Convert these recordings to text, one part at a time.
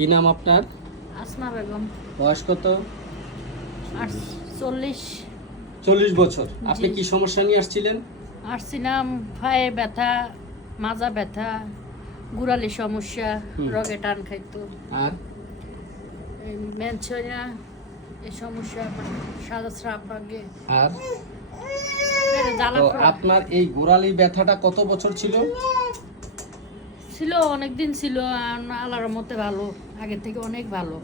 কি নাম আপনার? আসমা বেগম। বয়স কত? 40। 40 বছর। আপনি জি। কি সমস্যা নিয়ে আসছিলেন? আসছিলাম পায়ে ব্যথা, মাজা ব্যথা, গুড়ালি সমস্যা, রগে টান খাইতো, আর মেনছয়া এই সমস্যা, সাদা স্রাব ভাগে আর জ্বালা তো পোড়া আপনার এই গোড়ালি ব্যথাটা কত বছর ছিল? ছিল, অনেকদিন ছিল। আল্লাহর রহমতে ভালো, আগে থেকে অনেক ভালো।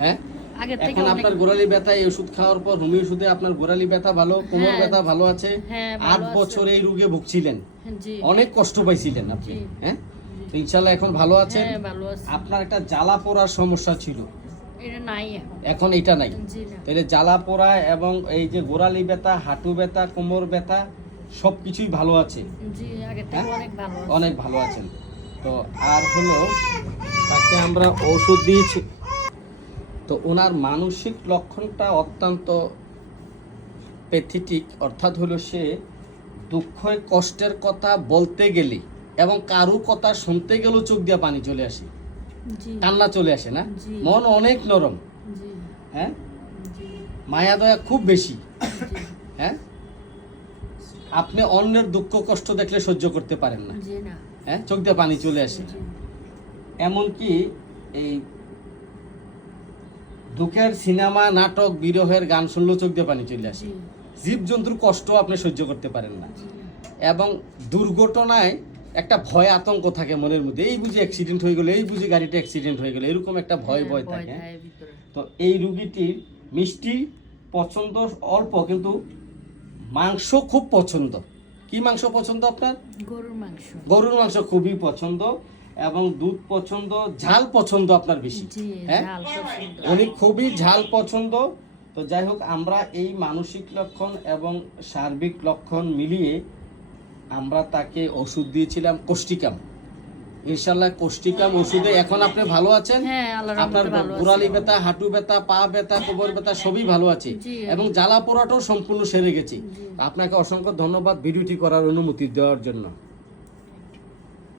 হ্যাঁ, আগে থেকে এখন অনেক আপনার গোড়ালি ব্যথা এই ওষুধ খাওয়ার পর হোমিও ওষুধে আপনার গোড়ালি ব্যথা ভালো, কোমর হ্যাঁ। ব্যথা ভালো আছে। হ্যাঁ, 8 ভালো আছে। বছর এই রোগে ভুগছিলেন, জি অনেক কষ্ট পাইছিলেন আপনি। জি। হ্যাঁ, তো ইনশাআল্লাহ এখন ভালো আছেন। হ্যাঁ, ভালো আছে। আপনার একটা জ্বালা পোড়ার সমস্যা ছিল, এটা নাই এখন। এখন এটা নাই। জি না। তাহলে জ্বালা পোড়া এবং এই যে গোড়ালি ব্যথা, হাঁটু ব্যথা, কোমর ব্যথা সবকিছুই ভালো আছে। জি, আগে থেকে হ্যাঁ? অনেক ভালো আছে। অনেক ভালো আছেন। তো আর হলো তাকে আমরা ওষুধ দিয়েছি, তো ওনার মানসিক লক্ষণটা অত্যন্ত প্যাথেটিক, অর্থাৎ হলো সে দুঃখ কষ্টের কথা বলতে গেলে এবং কারু কথা শুনতে গেলেও চোখ দিয়ে পানি চলে আসে, জি কান্না চলে আসে না? জি। মন অনেক নরম, জি হ্যাঁ, জি মায়া দয়া খুব বেশি, জি হ্যাঁ। আপনি অন্যের দুঃখ কষ্ট দেখলে সহ্য করতে পারেন না, জি না। হ্যাঁ, চোখ দিয়ে পানি চলে আসে। জি এমনকি এই দুঃখের সিনেমা, নাটক, বিরহের গান শুনলেও চোখ দিয়ে পানি চলে আসে। জি জীবজন্তুর কষ্ট আপনি সহ্য করতে পারেন না, জি না। এবং দুর্ঘটনায় একটা ভয় আতঙ্ক থাকে মনের মধ্যে, এই বুঝি অ্যাক্সিডেন্ট হয়ে গেল, এই বুঝি গাড়িটা অ্যাক্সিডেন্ট হয়ে গেল, এরকম একটা ভয় হ্যাঁ, ভয় থাকে। থাকে ভিতরে। তো এই রুগীটির মিষ্টি পছন্দ অল্প, কিন্তু মাংস খুব পছন্দ। কি মাংস পছন্দ আপনার? গরুর মাংস। গরুর মাংস খুবই পছন্দ, এবং দুধ পছন্দ, ঝাল পছন্দ আপনার বেশি। জি, হ্যাঁ, ঝাল পছন্দ। উনি খুবই ঝাল পছন্দ। তো যাই হোক, আমরা এই মানসিক লক্ষণ এবং সার্বিক লক্ষণ মিলিয়ে আমরা তাকে ওষুধ দিয়েছিলাম কোষ্টিকাম। ইনশাল্লাহ কোষ্টিকাম ওষুধে এখন আপনি ভালো আছেন। হ্যাঁ, আল্লাহর আপনার রহমতে ভালো আছে। গোড়ালি ব্যথা, হাঁটু ব্যথা, পা ব্যথা, কোমর ব্যথা সবই ভালো আছে, জি। এবং জ্বালা পোড়াটাও সম্পূর্ণ সেরে গেছে। জি। আপনাকে অসংখ্য ধন্যবাদ ভিডিওটি করার অনুমতি দেওয়ার জন্য।